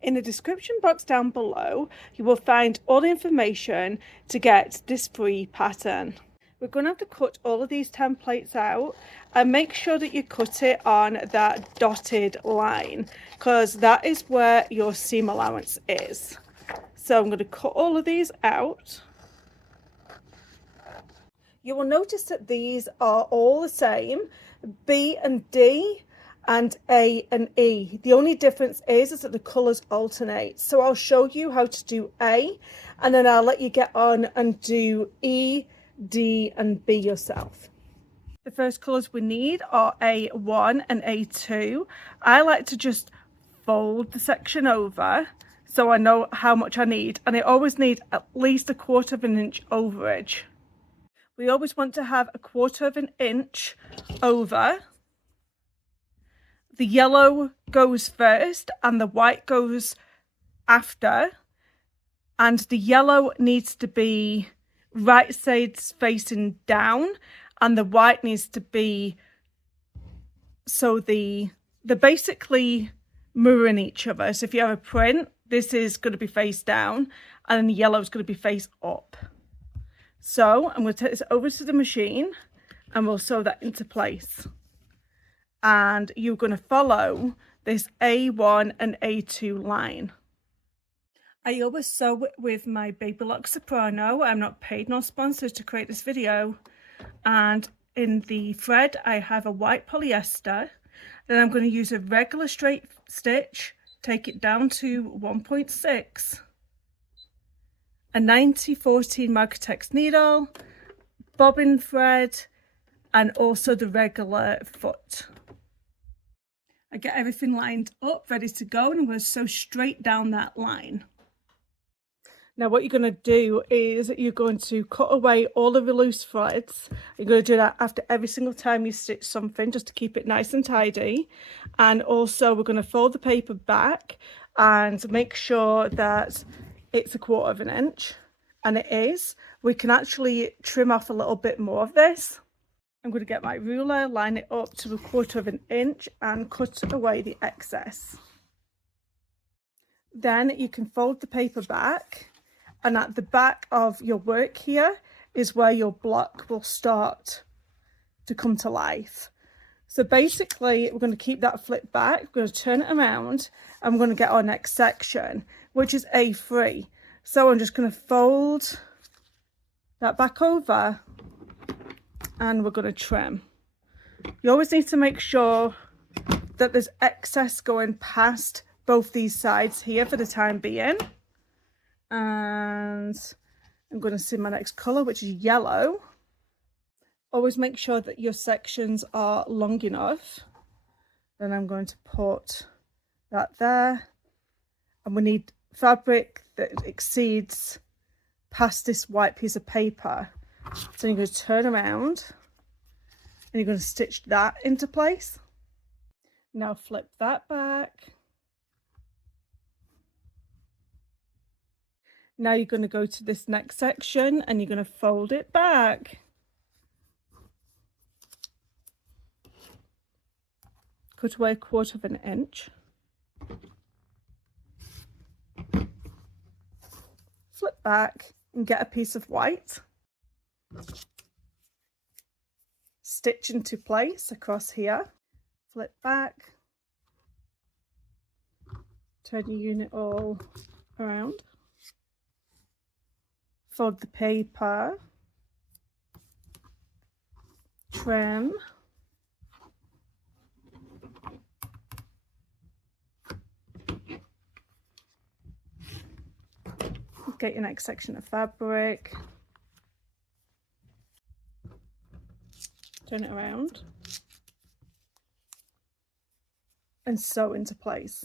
In the description box down below, you will find all the information to get this free pattern. We're going to have to cut all of these templates out and make sure that you cut it on that dotted line, because that is where your seam allowance is. So I'm going to cut all of these out. You will notice that these are all the same, B and D and A and E. The only difference is that the colours alternate. So I'll show you how to do A, and then I'll let you get on and do E, D and B yourself. The first colours we need are A1 and A2. I like to just fold the section over so I know how much I need, and I always need at least 1/4 inch overage. We always want to have 1/4 inch over. The yellow goes first and the white goes after, and the yellow needs to be right sides facing down and the white needs to be, so they're basically mirroring each other. So if you have a print, this is going to be face down and the yellow is going to be face up. So I'm going to take this over to the machine and we'll sew that into place. And you're going to follow this A1 and A2 line. I always sew with my Baby Lock Soprano. I'm not paid nor sponsored to create this video. And in the thread I have a white polyester. Then I'm going to use a regular straight stitch, take it down to 1.6, a 90/14 Marktex needle, bobbin thread, and also the regular foot. I get everything lined up, ready to go, and I'm going to sew straight down that line. Now what you're going to do is you're going to cut away all of the loose threads. You're going to do that after every single time you stitch something, just to keep it nice and tidy. And also we're going to fold the paper back and make sure that it's 1/4 inch, and it is. We can actually trim off a little bit more of this. I'm going to get my ruler, line it up to 1/4 inch and cut away the excess. Then you can fold the paper back, and at the back of your work here is where your block will start to come to life. So basically we're going to keep that flip back, we're going to turn it around, and we're going to get our next section, which is A3. So I'm just going to fold that back over and we're going to trim. You always need to make sure that there's excess going past both these sides here for the time being. And I'm going to see my next colour, which is yellow. Always make sure that your sections are long enough. Then I'm going to put that there, and we need fabric that exceeds past this white piece of paper. So you're going to turn around and you're going to stitch that into place. Now flip that back. Now you're going to go to this next section and you're going to fold it back. Cut away 1/4 inch. Flip back and get a piece of white. Stitch into place across here. Flip back. Turn your unit all around. Fold the paper. Trim. Get your next section of fabric, turn it around and sew into place.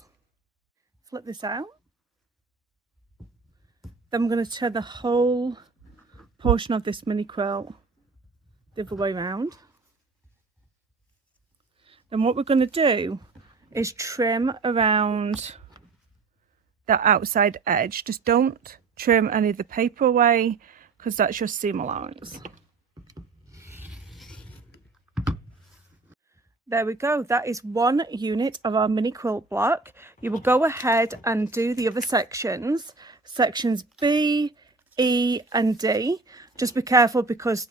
Flip this out. Then we're going to turn the whole portion of this mini quilt the other way around. Then what we're going to do is trim around that outside edge. Just don't trim any of the paper away, because that's your seam allowance. There we go. That is one unit of our mini quilt block. You will go ahead and do the other sections, sections B, E and D. Just be careful because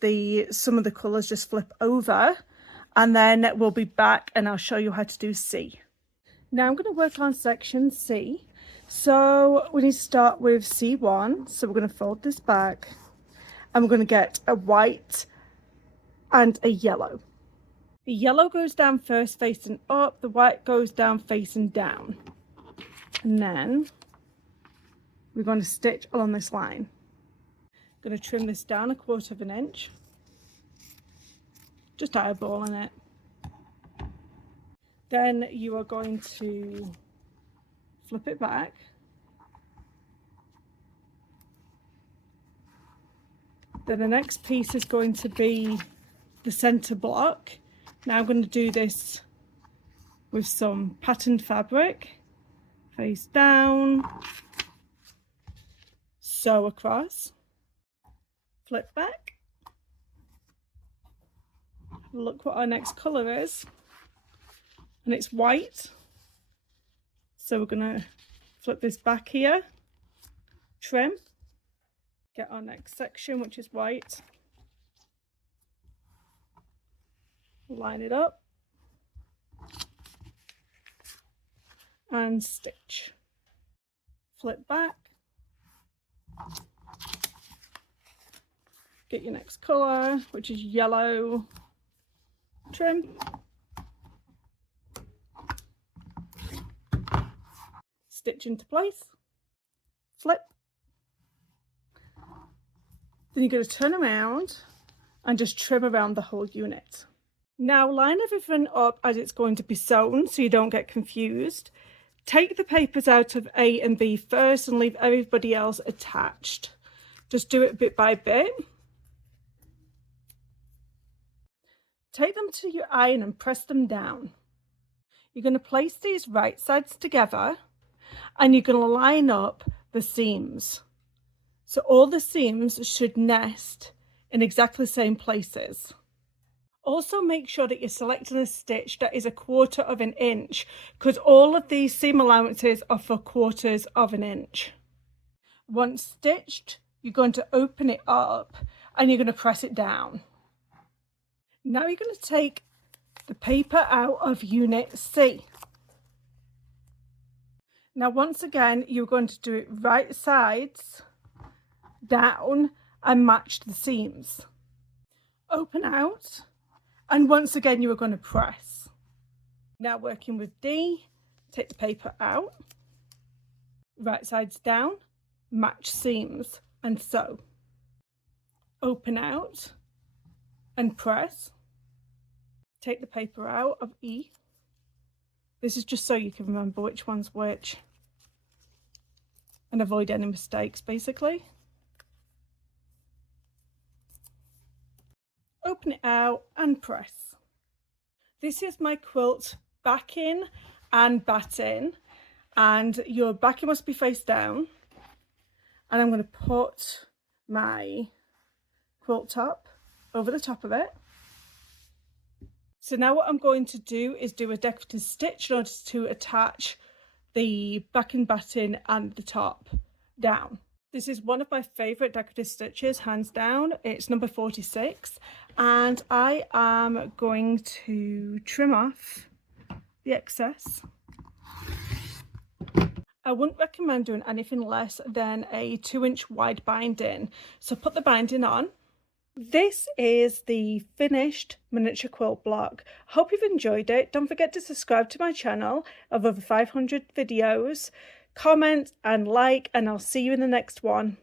some of the colours just flip over, and then we'll be back and I'll show you how to do C. Now I'm going to work on section C. So we need to start with C1. So we're going to fold this back and we're going to get a white and a yellow. The yellow goes down first facing up, the white goes down facing down. And then we're going to stitch along this line. I'm going to trim this down 1/4 inch. Just eyeballing it. Then you are going to flip it back. Then the next piece is going to be the center block. Now I'm going to do this with some patterned fabric, face down, sew across, flip back. Look what our next colour is, and it's white. So we're going to flip this back here, trim, get our next section which is white, line it up and stitch, flip back, get your next colour which is yellow, trim, stitch into place, flip, then you're going to turn around and just trim around the whole unit. Now line everything up as it's going to be sewn so you don't get confused. Take the papers out of A and B first and leave everybody else attached. Just do it bit by bit. Take them to your iron and press them down. You're going to place these right sides together and you're going to line up the seams. So all the seams should nest in exactly the same places. Also make sure that you're selecting a stitch that is 1/4 inch because all of these seam allowances are for 1/4 inch. Once stitched, you're going to open it up and you're going to press it down. Now you're going to take the paper out of unit C. Now once again, you're going to do it right sides down and match the seams. Open out. And once again, you are going to press. Now working with D, take the paper out, right sides down, match seams and sew. Open out and press. Take the paper out of E. This is just so you can remember which one's which and avoid any mistakes basically. Open it out and press. This is my quilt backing and batting, and your backing must be face down, and I'm going to put my quilt top over the top of it. So now what I'm going to do is do a decorative stitch in order to attach the backing, batting and the top down. This is one of my favourite decorative stitches, hands down. It's number 46, and I am going to trim off the excess. I wouldn't recommend doing anything less than a 2-inch wide binding. So put the binding on. This is the finished miniature quilt block. Hope you've enjoyed it. Don't forget to subscribe to my channel of over 500 videos. Comment and like, and I'll see you in the next one.